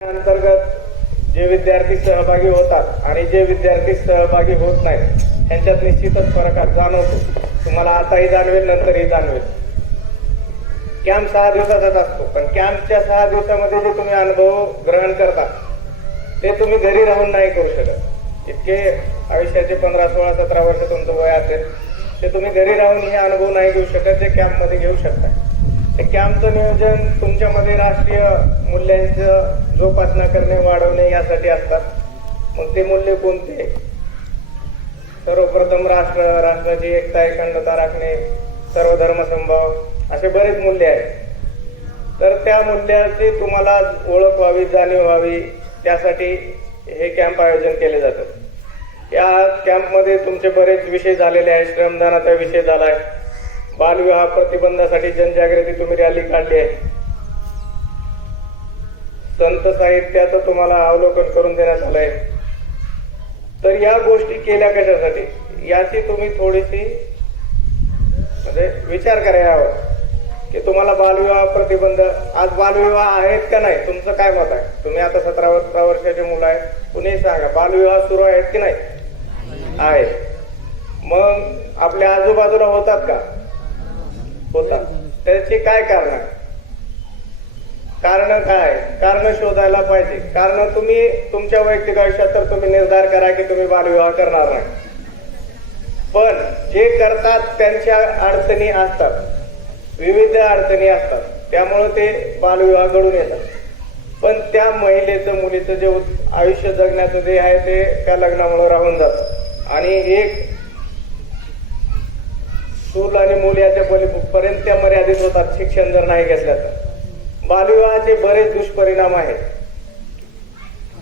अंतर्गत जे विद्यार्थी सहभागी होतात आणि जे विद्यार्थी सहभागी होत नाहीत त्यांच्यात निश्चितच फरक जाणवतो. तुम्हाला आताही जाणवेल नंतरही जाणवेल. कॅम्प सहा दिवसाचाच असतो पण कॅम्पच्या सहा दिवसामध्ये जे तुम्ही अनुभव ग्रहण करता ते तुम्ही घरी राहून नाही करू शकत. इतके आयुष्याचे पंधरा सोळा सतरा वर्ष तुमचं वय असेल ते तुम्ही घरी राहून हे अनुभव नाही घेऊ शकत जे कॅम्पमध्ये घेऊ शकता कॅम्पचं नियोजन तुमच्यामध्ये राष्ट्रीय मूल्यांचं जोपासना करणे वाढवणे यासाठी असतात. मग ते मूल्य कोणते? सर्वप्रथम राष्ट्र राष्ट्राची एकता एकांडता राखणे सर्व धर्मसंभाव असे बरेच मूल्य आहेत. तर त्या मूल्याची तुम्हाला ओळख व्हावी जाणीव व्हावी त्यासाठी हे कॅम्प आयोजन केले जातात या कॅम्पमध्ये तुमचे बरेच विषय झालेले आहेत. श्रमदानाचा विषय झाला आहे बालविवाह प्रतिबंधासाठी जनजागृती तुम्ही रॅली काढली आहे. संत साहित्याचं तुम्हाला अवलोकन करून देण्यात आलंय तर या गोष्टी केल्या कशासाठी? याची तुम्ही थोडीशी म्हणजे विचार करायला की तुम्हाला बालविवाह प्रतिबंध आज बालविवाह आहेत का नाही? तुमचं काय मत आहे? तुम्ही आता सतरा सतरा वर्षाचे मुलं आहे कुणी सांगा बालविवाह सुरू आहेत की नाही? आहेत. मग आपल्या आजूबाजूला होतात का? होता. त्याची काय कारण? आहे कारण काय? कारण शोधायला पाहिजे. कारण तुम्ही तुमच्या वैयक्तिक आयुष्यात तर तुम्ही निर्धार करा की तुम्ही बालविवाह करणार नाही. पण जे करतात त्यांच्या अडचणी असतात. विविध अडचणी असतात. त्यामुळे ते बालविवाह घडून येतात. पण त्या महिलेचं मुलीचं जे आयुष्य जगण्याचं जे आहे ते त्या लग्नामुळे राहून जातं. आणि एक चूल आणि मूल याच्या पर्यंत त्या मर्यादित होतात. शिक्षण जर नाही घेतलं तर. बालविवाहाचे बरेच दुष्परिणाम आहेत.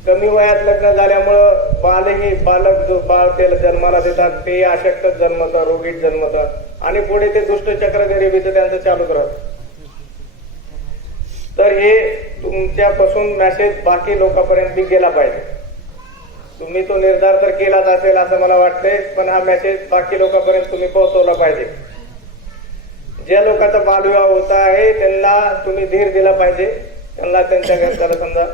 कमी वयात लग्न झाल्यामुळं बालही बालक जो बाळ त्याला जन्माला देतात ते अशक्तच जन्मतात रोगीत जन्मतात आणि पुढे ते दुष्टचक्र गरिबीचं त्यांचं चालूच राहतं. तर हे तुमच्यापासून मेसेज बाकी लोकांपर्यंत बी गेला पाहिजे. तुम्ही तो निर्धार तर केलाच असेल असं मला वाटतंय पण हा मेसेज बाकी लोकांपर्यंत तुम्ही पोहोचवला पाहिजे. ज्या लोकांचा बालविवाह होत आहे त्यांना तुम्ही धीर दिला पाहिजे. त्यांना त्यांच्या घरच्याला समजा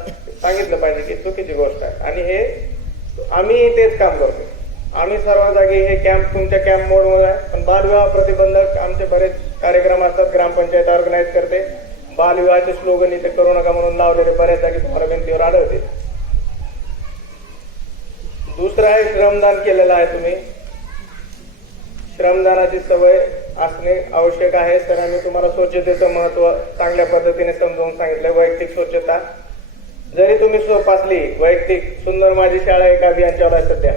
सांगितलं पाहिजे की चुकीची गोष्ट आहे. आणि हे आम्ही तेच काम करतो. आम्ही सर्व जागी हे कॅम्प तुमच्या कॅम्प मोडमध्ये आहे. पण बालविवाह प्रतिबंधक आमचे बरेच कार्यक्रम असतात. ग्रामपंचायत ऑर्गनाईज करते. बालविवाहाचे स्लोगन इथे करू नका म्हणून लावलेले बऱ्याच जागी तुम्हाला भिंतीवर आढळते दुसरं आहे श्रमदान केलेलं आहे तुम्ही. श्रमदानाची सवय असणे आवश्यक आहे. तर आम्ही तुम्हाला स्वच्छतेचं महत्त्व चांगल्या पद्धतीने समजावून सांगितलं वैयक्तिक स्वच्छता. जरी तुम्ही सोपासली वैयक्तिक सुंदर माझी शाळा एक अभियान चालू आहे सध्या.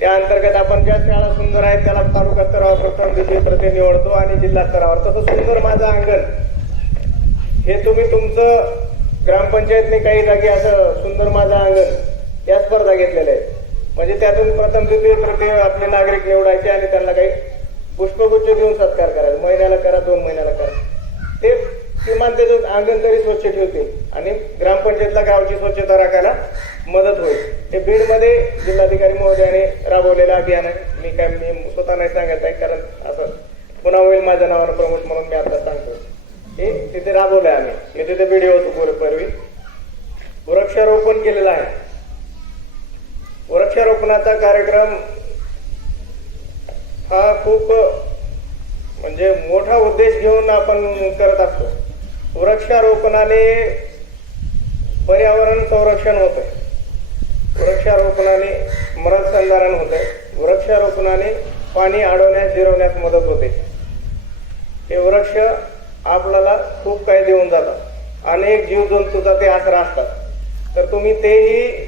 त्या अंतर्गत आपण ज्या शाळा सुंदर आहेत त्याला तालुका स्तरावर प्रथम द्वितीय प्रति निवडतो आणि जिल्हा स्तरावर. तसं सुंदर माझं अंगण हे तुम्ही तुमचं ग्रामपंचायतने काही जागी असं सुंदर माझं अंगण या स्पर्धा घेतलेल्या आहेत. म्हणजे त्यातून प्रथम द्वितीय तृतीय आपले नागरिक निवडायचे आणि त्यांना काही पुष्पगुच्छ देऊन सत्कार करायचा. महिन्याला करा दोन महिन्याला करा. ते किमान त्याचं अंगण तरी स्वच्छ ठेवतील आणि ग्रामपंचायतला गावची स्वच्छता राखायला मदत होईल. हे बीडमध्ये जिल्हाधिकारी महोदयाने राबवलेलं अभियान आहे. मी काय मी स्वतः नाही सांगत आहे कारण असं पुन्हा होईल माझ्या नावावर प्रमोट म्हणून मी आता सांगतो हे तिथे राबवलंय आम्ही. मी तिथे व्हिडिओ होतो पूर्वी. वृक्षारोपण केलेलं आहे. वृक्षारोपणाचा कार्यक्रम हा खूप म्हणजे मोठा उद्देश घेऊन आपण करत असतो. वृक्षारोपणाने पर्यावरण संरक्षण होतं वृक्षारोपणाने मृत संधारण होते वृक्षारोपणाने पाणी अडवण्यास जिरवण्यास मदत होते. हे वृक्ष आपल्याला खूप काही देऊन जातात. अनेक जीवजंतूचा ते आसरा असतात. तर तुम्ही तेही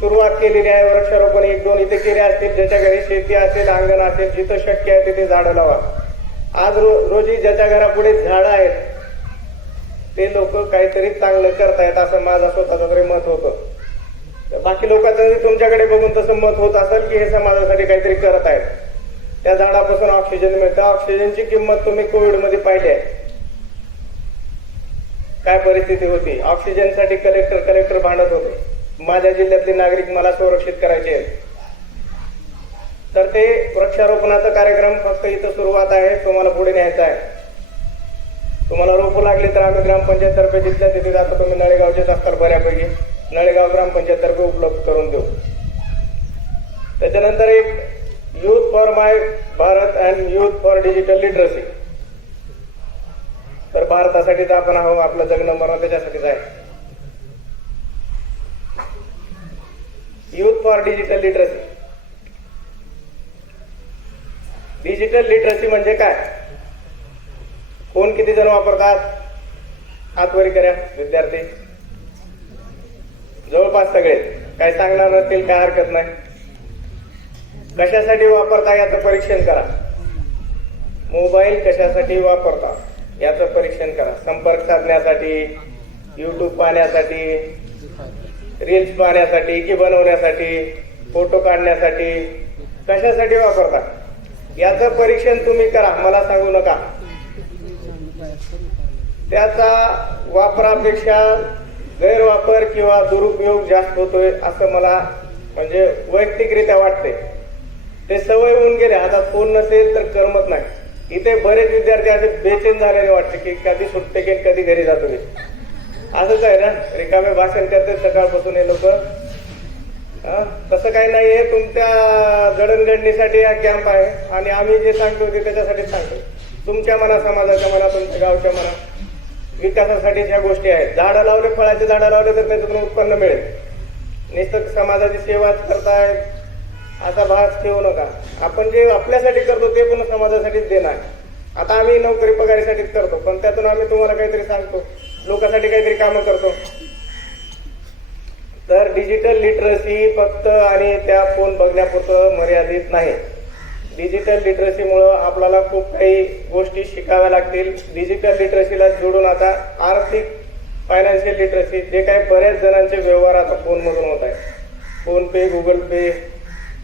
सुरुवात केलेली आहे वृक्षारोपण. एक दोन इथे केले असतील ज्याच्या घरी शेती असेल अंगण असेल जिथं शक्य आहे तिथे झाडं लावा. आज रो, रोजी ज्याच्या घरापुढे झाडं आहेत ते लोक काहीतरी चांगलं करतायत असं माझं स्वतःचं तरी मत होतं. तर बाकी लोकांचं तुमच्याकडे बघून तसं मत होत असेल की हे समाजासाठी काहीतरी करत आहेत त्या झाडापासून ऑक्सिजन मिळतं. ऑक्सिजनची किंमत तुम्ही कोविडमध्ये पाहिली आहे. काय परिस्थिती होती? ऑक्सिजनसाठी कलेक्टर कलेक्टर भांडत होते. माझ्या जिल्ह्यातले नागरिक मला संरक्षित करायचे आहेत. तर ते वृक्षारोपणाचा कार्यक्रम फक्त इथं सुरुवात आहे तुम्हाला पुढे न्यायचा आहे. तुम्हाला रोपं लागली तर आम्ही ग्रामपंचायत तर्फे जिथल्या तिथे जातो तुम्ही नळेगावचेच असतात बऱ्यापैकी. नळेगाव ग्रामपंचायत तर्फे उपलब्ध करून देऊ. त्याच्यानंतर एक youth for my Bharat and youth for digital literacy तर भारतासाठीच आपण आहो आपलं जगणं मरण त्याच्यासाठीच आहे. Youth for digital literacy digital literacy म्हणजे काय? फोन किती जण वापरतात? आतवरी करा विद्यार्थी. जवळपास सगळे. काय सांगणार नसतील काय हरकत नाही. कशासाठी वापरता याचं परीक्षण करा. मोबाईल कशासाठी वापरता याचं परीक्षण करा. संपर्क साधण्यासाठी युट्यूब पाहण्यासाठी रील्स पाहण्यासाठी की बनवण्यासाठी फोटो काढण्यासाठी कशासाठी वापरता? याचं परीक्षण तुम्ही करा मला सांगू नका. त्याचा वापरापेक्षा गैरवापर किंवा दुरुपयोग जास्त होतोय असं मला म्हणजे वैयक्तिकरित्या वाटते ते सवय होऊन गेले आता फोन नसेल तर करमत नाही. इथे बरेच विद्यार्थी असे बेचैन झालेले वाटते की कधी सुटते की कधी घरी जातो मी. असंच आहे ना? रिकामे भाषण करतात सकाळपासून हे लोक? तसं काही नाहीये. तुमच्या जडणघडणीसाठी हा कॅम्प आहे. आणि आम्ही जे सांगतो ते त्याच्यासाठी सांगतो. तुमच्या मना समाजाच्या मना तुमच्या गावच्या मना. विकासासाठी ह्या गोष्टी आहेत. झाडं लावले फळाचे झाडं लावले तर त्याच्यातून उत्पन्न मिळेल. नुसतं समाजाची सेवाच करतायत असा भास ठेवू नका. आपण जे आपल्यासाठी करतो ते पण समाजासाठीच देणार. आता आम्ही नोकरी पगारीसाठीच करतो पण त्यातून आम्ही तुम्हाला काहीतरी सांगतो. लोकांसाठी काहीतरी कामं करतो. तर डिजिटल लिटरसी फक्त आणि त्या फोन बघण्यापुरतं मर्यादित नाही. डिजिटल लिटरसीमुळं आपल्याला खूप काही गोष्टी शिकाव्या लागतील. डिजिटल लिटरसीला जोडून आता आर्थिक फायनान्शियल लिटरसी जे काही बऱ्याच जणांचे व्यवहार आता फोनमधून होत आहे फोन पे गुगल पे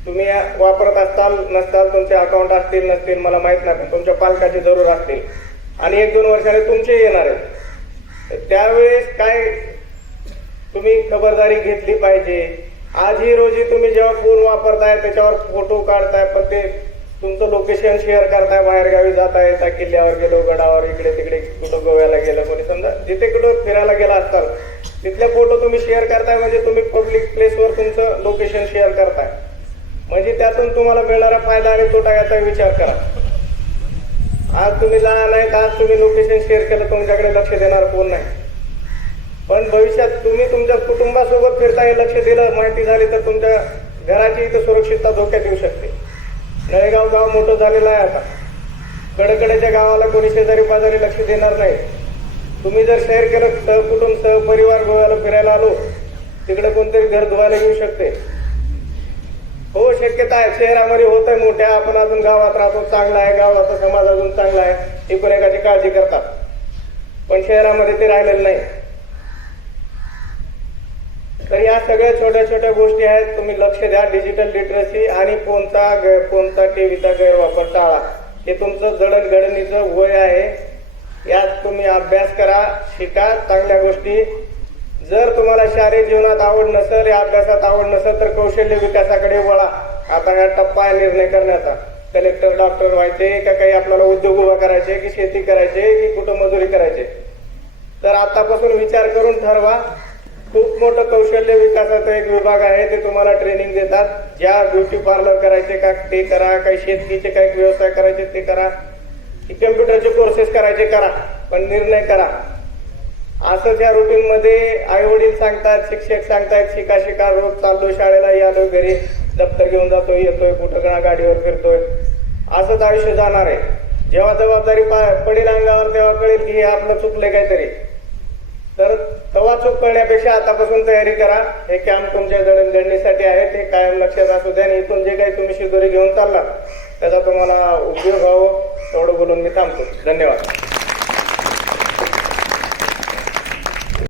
तुम्ही वापरत असताल नसताल तुमचे अकाउंट असतील नसतील मला माहीत नाही पण तुमच्या पालकाचे जरूर असतील. आणि एक दोन वर्षाने तुमचे येणार आहेत. त्यावेळेस काय तुम्ही खबरदारी घेतली पाहिजे? आजही रोजी तुम्ही जेव्हा फोन वापरताय त्याच्यावर फोटो काढताय पण ते तुमचं लोकेशन शेअर करताय बाहेरगावी जाताय त्या किल्ल्यावर गेलो गडावर इकडे तिकडे कुठं गोव्याला गेलं कोणी समजा जिथे कुठं फिरायला गेला असताल तिथले फोटो तुम्ही शेअर करताय म्हणजे तुम्ही पब्लिक प्लेसवर तुमचं लोकेशन शेअर करताय. म्हणजे त्यातून तुम्हाला मिळणारा फायदा आणि तोटा याचा विचार करा. आज तुम्ही लहान आहेत आज तुम्ही लोकेशन शेअर केलं तुमच्याकडे लक्ष देणार कोण नाही. पण भविष्यात तुम्ही तुमच्या कुटुंबासोबत फिरताना लक्ष दिलं माहिती झाली तर तुमच्या घराची इथं सुरक्षितता धोक्यात येऊ शकते. नळेगाव गाव मोठं झालेलं आहे आता. कडेकडेच्या गावाला कोणी शेजारी पाजारी लक्ष देणार नाही. तुम्ही जर शेअर केलं सहकुटुंब सहपरिवार गोव्याला फिरायला आलो तिकडे कोणतरी घर धुवायला येऊ शकते. हो शक्यता आहे. शहरामध्ये होत आहे मोठ्या. आपण अजून गावात राहतो. चांगला आहे. गावाचा समाज अजून चांगला आहे. एकूण एकाची काळजी करतात. पण शहरामध्ये ते राहिलेलं नाही. तर या सगळ्या छोट्या छोट्या गोष्टी आहेत. तुम्ही लक्ष द्या. डिजिटल लिटरसी आणि फोनचा फोनचा टीव्हीचा गैरवापर टाळा. हे तुमचं जडणघडणीचं वय आहे. यात तुम्ही अभ्यास करा शिका. चांगल्या गोष्टी जर तुम्हाला शारीरिक जीवनात आवड नसेल या अभ्यासात आवड नसेल तर कौशल्य विकासाकडे वळा. आता हा टप्पा आहे निर्णय करण्याचा. कलेक्टर डॉक्टर व्हायचे का काही आपल्याला उद्योग उभा करायचे की शेती करायचे की कुठं मजुरी करायचे? तर आतापासून विचार करून ठरवा. खूप मोठं कौशल्य विकासाचा एक विभाग आहे ते तुम्हाला ट्रेनिंग देतात. ज्या ब्युटी पार्लर करायचे का ते करा काही शेतीचे काही व्यवसाय करायचे ते करा. की कम्प्युटरचे कोर्सेस करायचे करा. पण निर्णय करा. असंच त्या रुटीन मध्ये आई वडील सांगतात शिक्षक सांगतात शिका शिका रोज चाललो शाळेला यालो घरी दप्तर घेऊन जातोय येतोय कुठं का गाडीवर फिरतोय. असंच आयुष्य जाणार आहे. जेव्हा जबाबदारी पडेल अंगावर तेव्हा कळेल की हे आपलं चुकलंय काहीतरी. तर तेव्हा चूक करण्यापेक्षा आतापासून तयारी करा. हे कॅम्प तुमच्या जडणघडणीसाठी आहेत हे कायम लक्षात असू द्या आणि इथून जे काही तुम्ही शिदोरी घेऊन चालला त्याचा तुम्हाला उपयोग व्हावं एवढं बोलून मी थांबतो. धन्यवाद.